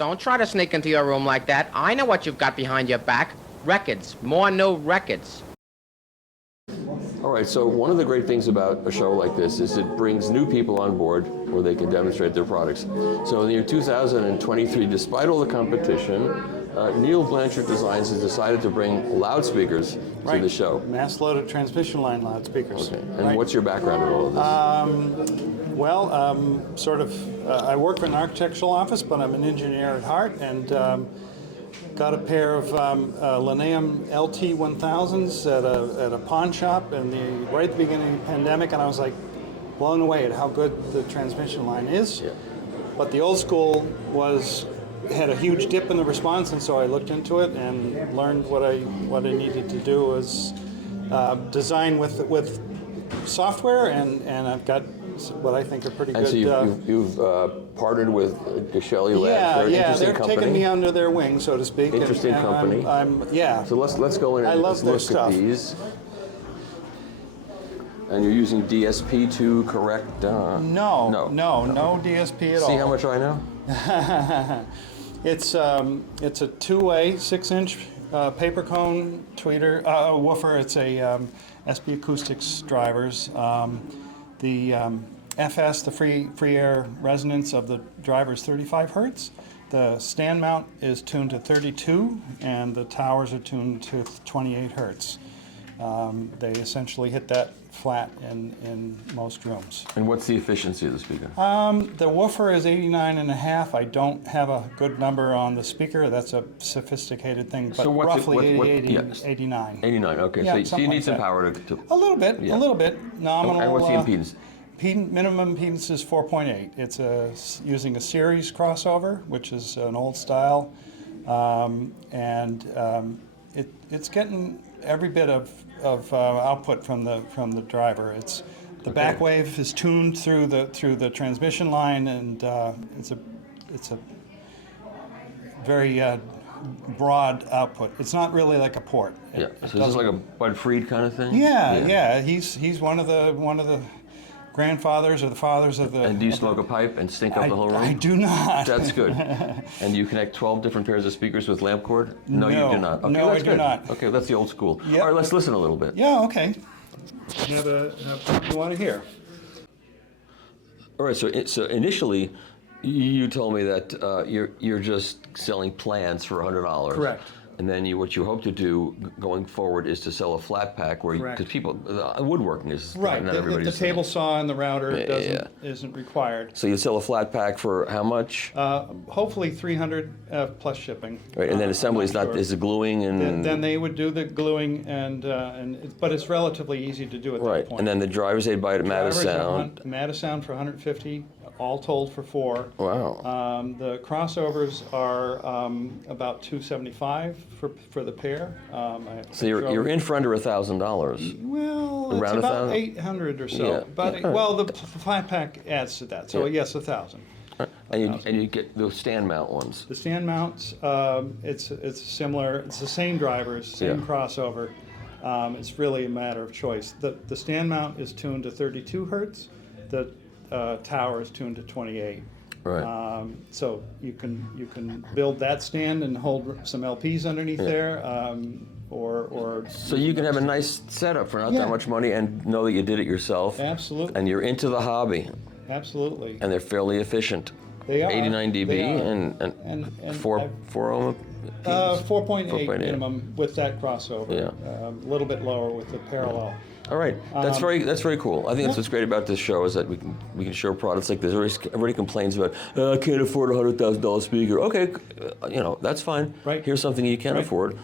Don't try to sneak into your room like that. I know what you've got behind your back. Records. More new records. All right, so one of the great things about a show like this is it brings new people on board where they can demonstrate their products. So in the year 2023, despite all the competition, Neil Blanchard Designs has decided to bring loudspeakers to the show. Mass-loaded transmission line loudspeakers. Okay, and what's your background in all of this? I work in an architectural office, but I'm an engineer at heart, and got a pair of Lineum LT1000s at a pawn shop right at the beginning of the pandemic, and I was like blown away at how good the transmission line is. Yeah. But the old school had a huge dip in the response, and so I looked into it and learned what I needed to do was design with software, and I've got what I think are pretty good. And so you've partnered with Geshelli Labs. They're taking me under their wing, so to speak. Interesting company. So let's go in and let's look at these. And you're using DSP2, correct? No DSP at all. See how much I know? It's a two-way 6-inch paper cone tweeter woofer. It's a SB Acoustics drivers. The FS, the free air resonance of the driver is 35 hertz. The stand mount is tuned to 32, and the towers are tuned to 28 hertz. They essentially hit that flat in most rooms. And what's the efficiency of the speaker? The woofer is 89.5. I don't have a good number on the speaker. That's a sophisticated thing, but So roughly 89. 89, okay. Yeah, So you need like some that. power to... A little bit, nominal. And what's the impedance? Minimum impedance is 4.8. It's using a series crossover, which is an old style, it's getting every bit of output from the driver. The back wave is tuned through the transmission line, and it's a very broad output. It's not really like a port. So is this like a Bud Fried kind of thing? Yeah. He's one of the grandfathers or the fathers of the... And do you smoke a pipe and stink up the whole room? I do not. That's good. And you connect 12 different pairs of speakers with lamp cord? No, you do not. Okay, no, that's I good. do not. Okay, that's the old school. Yep. All right, let's listen a little bit. Yeah, okay. Have what you want to hear. All right, so initially, you told me that you're just selling plans for $100. Correct. And then what you hope to do going forward is to sell a flat pack where, because woodworking is right. not everybody's The table saw and the router isn't required. So you sell a flat pack for how much? Hopefully $300 plus shipping. Right, and then assembly is is the gluing and. Then they would do the gluing but it's relatively easy to do at that point. And then the driver's aid by Madisound. Madisound for $150. All told for 4. Wow. The crossovers are about $275 for the pair. So you're in for under $1,000. Well, around it's about 1,000? $800 or so. Yeah. But the flat pack adds to that. So yes, 1,000. And you get those stand mount ones. The stand mounts, it's similar. It's the same drivers, same crossover. It's really a matter of choice. The stand mount is tuned to 32 hertz. The tower is tuned to 28. Right. So you can build that stand and hold some LPs underneath there, or. So you can have a nice setup for not that much money and know that you did it yourself. Absolutely. And you're into the hobby. Absolutely. And they're fairly efficient. They are. 89 dB They are. and 4 ohm. 4.8 minimum with that crossover. Yeah. A little bit lower with the parallel. All right, that's very cool. I think that's what's great about this show is that we can show products like this. Everybody complains about I can't afford a $100,000 speaker. Okay, that's fine. Right. Here's something you can afford.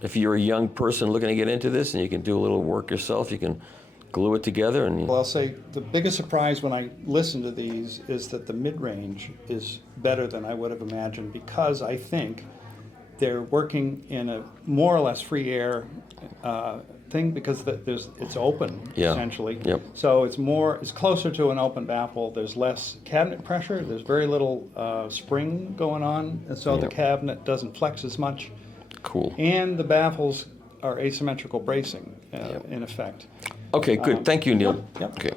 If you're a young person looking to get into this and you can do a little work yourself, you can glue it together and. Well, I'll say the biggest surprise when I listen to these is that the mid-range is better than I would have imagined, because I think they're working in a more or less free air thing, because it's open essentially. Yep. So it's closer to an open baffle. There's less cabinet pressure. There's very little spring going on, and so the cabinet doesn't flex as much. Cool. And the baffles are asymmetrical bracing in effect. Okay, good. Thank you, Neil. Yep. Okay.